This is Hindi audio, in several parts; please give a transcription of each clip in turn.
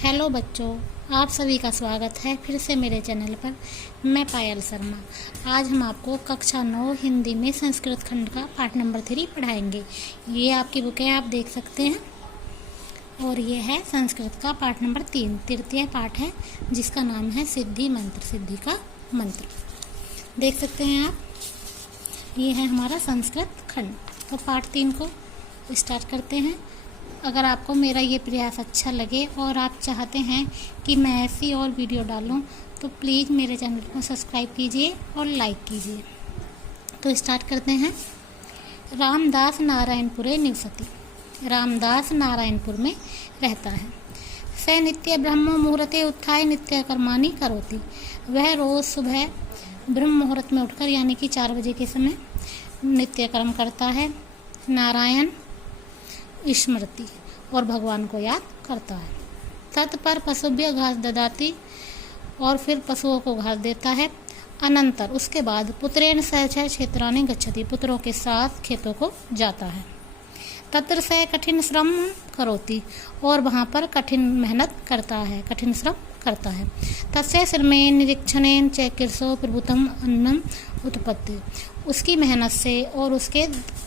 हेलो बच्चों, आप सभी का स्वागत है फिर से मेरे चैनल पर। मैं पायल शर्मा। आज हम आपको कक्षा 9 हिंदी में संस्कृत खंड का पाठ नंबर 3 पढ़ाएंगे। ये आपकी बुक है, आप देख सकते हैं। और ये है संस्कृत का पाठ नंबर 3, तृतीय पाठ है, जिसका नाम है सिद्धि मंत्र, सिद्धि का मंत्र। देख सकते हैं आप, ये है हमारा संस्कृत खंड। तो पाठ 3 को स्टार्ट करते हैं। अगर आपको मेरा ये प्रयास अच्छा लगे और आप चाहते हैं कि मैं ऐसी और वीडियो डालूं, तो प्लीज़ मेरे चैनल को सब्सक्राइब कीजिए और लाइक कीजिए। तो स्टार्ट करते हैं। रामदास नारायणपुरे निवसति। रामदास नारायणपुर में रहता है। स नित्य ब्रह्म मुहूर्ते उत्थाय नित्य कर्माणि करोति। वह रोज़ सुबह ब्रह्म मुहूर्त में उठकर यानी कि 4 बजे के समय नित्य कर्म करता है, नारायण स्मृति और भगवान को याद करता है। तत्पर पशुभ्य घास ददाती, और फिर पशुओं को घास देता है। अनंतर उसके बाद पुत्रेण सह क्षेत्राणि गच्छति, पुत्रों के साथ खेतों को जाता है। तत्र सह कठिन श्रम करोति, और वहाँ पर कठिन मेहनत करता है, कठिन श्रम करता है। तस्य श्रमेण निरीक्षणेन च कृशो प्रभुतम अन्नम उत्पत्ति, उसकी मेहनत से और उसके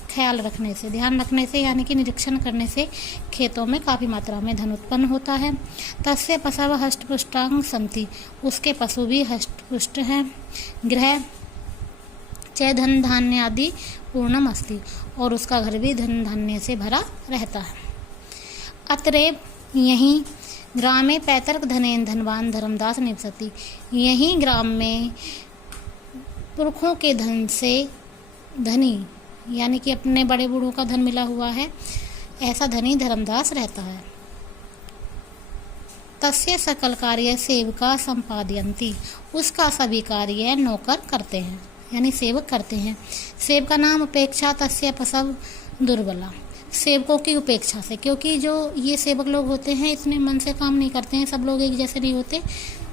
ख्याल रखने से, ध्यान रखने से यानी कि निरीक्षण करने से खेतों में काफ़ी मात्रा में धन उत्पन्न होता है। तस्य पशव हष्टपुष्टांग संति, उसके पशु भी हष्टपुष्ट हैं। गृह च धन धान्य आदि पूर्णम अस्ति, और उसका घर भी धन धान्य से भरा रहता है। अतरेव यहीं ग्रामे पैतृक धनेन धनवान धर्मदास निवसति, यहीं ग्राम में पुरखों के धन से धनी यानी कि अपने बड़े बूढ़ों का धन मिला हुआ है, ऐसा धनी धर्मदास रहता है। तस्य सकल कार्य सेवका संपादयन्ति, उसका सभी कार्य नौकर करते हैं यानी सेवक करते हैं। सेवका नाम उपेक्षा तस्य पशव दुर्बला, सेवकों की उपेक्षा से, क्योंकि जो ये सेवक लोग होते हैं इतने मन से काम नहीं करते हैं, सब लोग एक जैसे नहीं होते,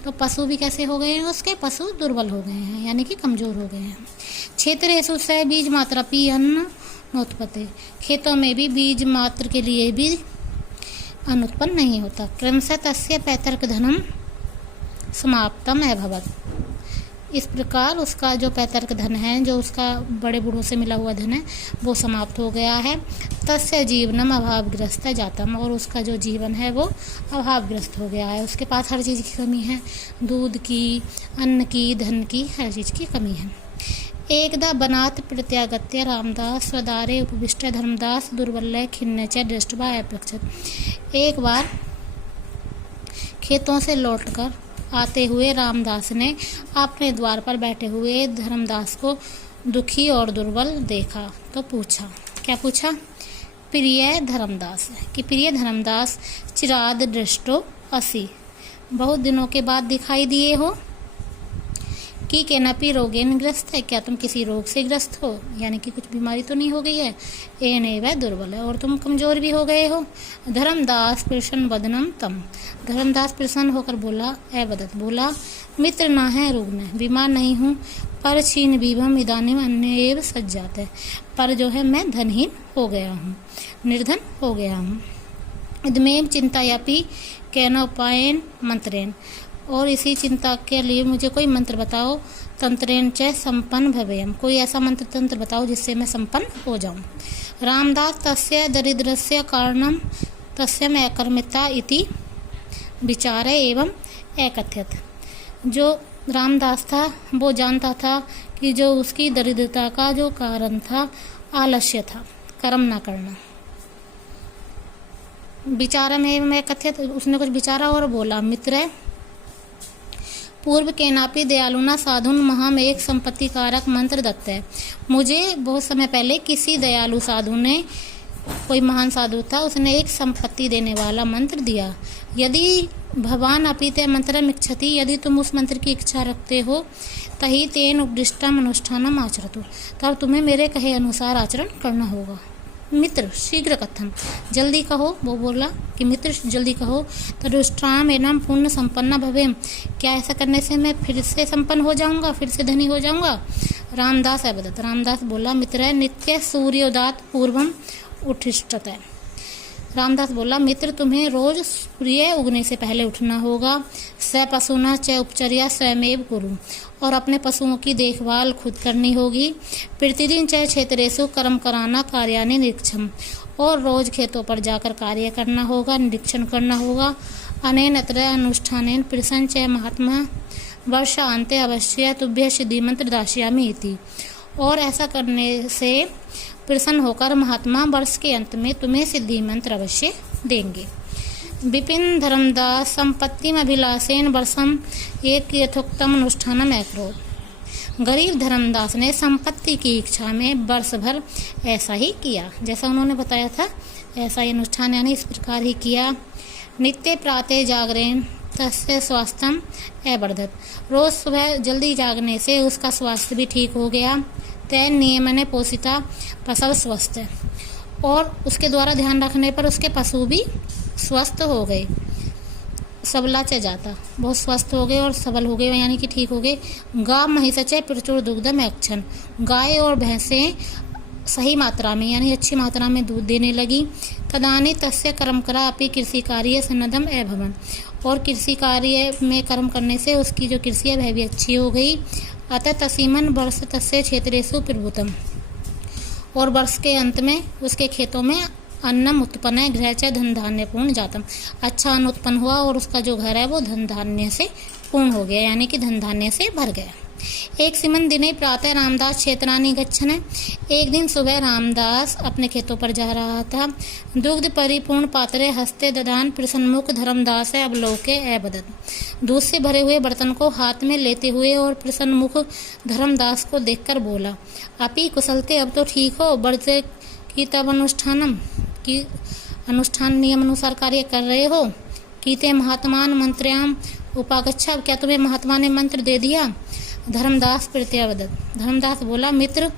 तो पशु भी कैसे हो गए हैं, उसके पशु दुर्बल हो गए हैं यानी कि कमज़ोर हो गए हैं। क्षेत्रेषु स बीज मात्रापि अन्न नोत्पत्ति, खेतों में भी बीज मात्र के लिए भी अन्न उत्पन्न नहीं होता। क्रमशः तस्य पैतृक धनम समाप्तम अभवत्, इस प्रकार उसका जो पैतृक धन है, जो उसका बड़े बूढ़ों से मिला हुआ धन है, वो समाप्त हो गया है। तस्य जीवनम अभावग्रस्त जातम, और उसका जो जीवन है वो अभावग्रस्त हो गया है। उसके पास हर चीज़ की कमी है, दूध की, अन्न की, धन की, हर चीज़ की कमी है। एकदा बनात प्रत्यागत्य रामदास स्वदारे उपविष्ट धर्मदास दुर्बल्य खिन्न च दृष्ट्वा अपृच्छत्। एक बार खेतों से लौटकर आते हुए रामदास ने अपने द्वार पर बैठे हुए धर्मदास को दुखी और दुर्बल देखा, तो पूछा, क्या पूछा? प्रिय धर्मदास, कि प्रिय धर्मदास चिराद दृष्टो असि, बहुत दिनों के बाद दिखाई दिए हो। कि केनपि रोगेन ग्रस्त है, क्या तुम किसी रोग से ग्रस्त हो, यानी कि कुछ बीमारी तो नहीं हो गई है। एनेव दुर्बल है, और तुम कमजोर भी हो गए हो। धर्मदास प्रसन्न वदनम तम, धर्मदास प्रसन्न होकर बोला, वदत बोला, मित्र ना है रुग्ण, बीमार नहीं हूँ, पर छीन बीवम इदानीम अन्येव सज्जात है, पर जो है मैं धनहीन हो गया हूँ, निर्धन हो गया हूँ। इदमेव चिंतायापि केनोपायन मंत्रेण, और इसी चिंता के लिए मुझे कोई मंत्र बताओ। तंत्रेण च संपन्न भवेयम, कोई ऐसा मंत्र तंत्र बताओ जिससे मैं संपन्न हो जाऊं। रामदास तस्य दरिद्रस्य कारणम तस्यम अकर्मिता इति विचारे एवं एकथ्यत, जो रामदास था वो जानता था कि जो उसकी दरिद्रता का जो कारण था आलस्य था, कर्म न करना। विचारम एवं एकथ्यत, उसने कुछ विचारा और बोला, मित्र पूर्व केनापि दयालुना साधुन महाम एक संपत्ति कारक मंत्र दत्त है, मुझे बहुत समय पहले किसी दयालु साधु ने, कोई महान साधु था, उसने एक संपत्ति देने वाला मंत्र दिया। यदि भवान अपि ते मंत्रम इच्छति, यदि तुम उस मंत्र की इच्छा रखते हो, तही तेन उपदिष्टम अनुष्ठानम आचरतु, तब तुम्हें मेरे कहे अनुसार आचरण करना होगा। मित्र शीघ्र कथम, जल्दी कहो, वो बोला कि मित्र जल्दी कहो। तदुष्टाम एनम पुण्य संपन्ना भवेम, क्या ऐसा करने से मैं फिर से संपन्न हो जाऊंगा, फिर से धनी हो जाऊंगा। रामदास अवदत, रामदास बोला, मित्र नित्य सूर्योदात पूर्वम उत्तिष्ठत, रामदास बोला, मित्र तुम्हें रोज सूर्य उगने से पहले उठना होगा। स पशुना च उपचर्या स्वयमेव कुरु, और अपने पशुओं की देखभाल खुद करनी होगी। प्रतिदिन च क्षेत्रेषु कर्म कराना कार्यानि निरीक्षम, और रोज खेतों पर जाकर कार्य करना होगा, निरीक्षण करना होगा। अनेन अत्र अनुष्ठानेन प्रसन्न च महात्मा वर्षान्ते अवश्य तुभ्य सिद्धि मंत्र दास्यामि इति, और ऐसा करने से प्रसन्न होकर महात्मा वर्ष के अंत में तुम्हें सिद्धि मंत्र अवश्य देंगे। विपिन धर्मदास संपत्ति अभिलाषेन वर्षम एक यथोक्तम अनुष्ठानम अकरोत्। गरीब धर्मदास ने संपत्ति की इच्छा में वर्ष भर ऐसा ही किया, जैसा उन्होंने बताया था ऐसा ही अनुष्ठान यानी इस प्रकार ही किया। नित्य प्रातः जागरेण तस्य स्वास्थ्यम अवर्धत, रोज सुबह जल्दी जागने से उसका स्वास्थ्य भी ठीक हो गया। तय नियमने पोषिता पशु स्वस्थ, और उसके द्वारा ध्यान रखने पर उसके पशु भी स्वस्थ हो गए। सबला च जाता, बहुत स्वस्थ हो गए और सबल हो गए यानी कि ठीक हो गए। गाय महिषच प्रचुर दुग्धम अक्षन, गाय और भैंसें सही मात्रा में यानी अच्छी मात्रा में दूध देने लगी। तदानी तस्य कर्म करा अपि कृषि कार्य सन्नद्धम अभवन्, और कृषि कार्य में कर्म करने से उसकी जो कृषि है वह भी अच्छी हो गई। अतः तसीमन वर्ष तस्य क्षेत्रेषु प्रभुतम, और वर्ष के अंत में उसके खेतों में अन्नम उत्पन्न गृह च धन धान्य पूर्ण जातम, अच्छा अन्न उत्पन्न हुआ और उसका जो घर है वो धन धान्य से पूर्ण हो गया यानी कि धन धान्य से भर गया। एक सिमन दिने प्रातः रामदास क्षेत्रानि गच्छन, एक दिन सुबह रामदास अपने खेतों पर जा रहा था। दुग्ध परिपूर्ण पात्रे हस्ते ददान प्रसन्नमुख धर्मदास अवलोके अवदत्, दूध से भरे हुए बर्तन को हाथ में लेते हुए और प्रसन्नमुख धर्मदास को देखकर बोला, अपि कुशलते, अब तो ठीक हो। बढ़ते की तब अनुष्ठानम की अनुष्ठान नियम अनुसार कार्य कर रहे हो। कीते महात्मान मंत्र्याम उपागच्छा, क्या तुम्हें महात्मा ने मंत्र दे दिया। धर्मदास प्रत्यावदत्, धर्मदास बोला, मित्र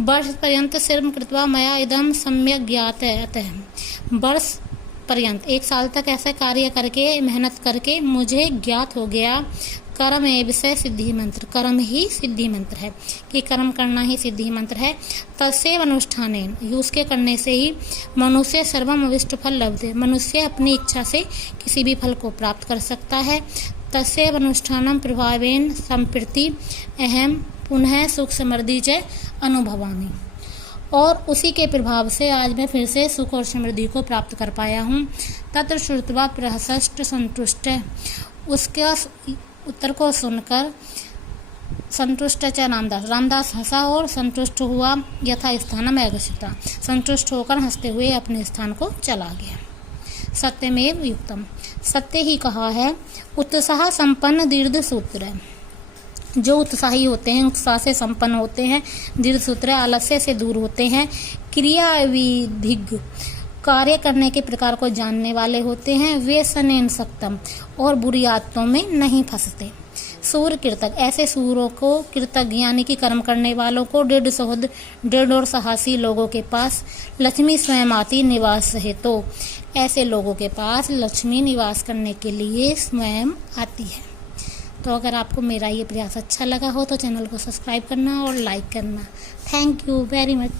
वर्ष पर्यंत श्रम कृत्वा मया इदम सम्यक ज्ञात है। अतः वर्ष पर्यंत 1 साल तक ऐसा कार्य करके मेहनत करके मुझे ज्ञात हो गया कर्म ए विषय सिद्धि मंत्र, कर्म ही सिद्धि मंत्र है कि कर्म करना ही सिद्धि मंत्र है। तस्यैव अनुष्ठानेन, उसके करने से ही मनुष्य सर्वम अविष्ट फल लभते, मनुष्य अपनी इच्छा से किसी भी फल को प्राप्त कर सकता है। तस्यैव अनुष्ठानम प्रभावेन संप्रति अहम पुनः सुख समृद्धि च अनुभवामि, और उसी के प्रभाव से आज मैं फिर से सुख और समृद्धि को प्राप्त कर पाया हूँ। तत्र श्रुत्वा प्रहसष्ट संतुष्ट, उसके उत्तर को सुनकर संतुष्ट च रामदास, रामदास हंसा और संतुष्ट हुआ। यथा स्थानम अगच्छता, संतुष्ट होकर हंसते हुए अपने स्थान को चला गया। सत्यमेव युक्तम, सत्य ही कहा है। उत्साह संपन्न दीर्घ सूत्र, जो उत्साही होते हैं, उत्साह से संपन्न होते हैं, दीर्घ सूत्र आलस्य से दूर होते हैं, क्रिया विधिज्ञ कार्य करने के प्रकार को जानने वाले होते हैं, वे सनेन सक्तम और बुरी आदतों में नहीं फंसते। सूर कृतक, ऐसे सूरों को, कृतज्ञ यानी कि कर्म करने वालों को, दृढ़ और साहसी लोगों के पास लक्ष्मी स्वयं आती निवास है, तो ऐसे लोगों के पास लक्ष्मी निवास करने के लिए स्वयं आती है। तो अगर आपको मेरा ये प्रयास अच्छा लगा हो तो चैनल को सब्सक्राइब करना और लाइक करना। Thank you very much.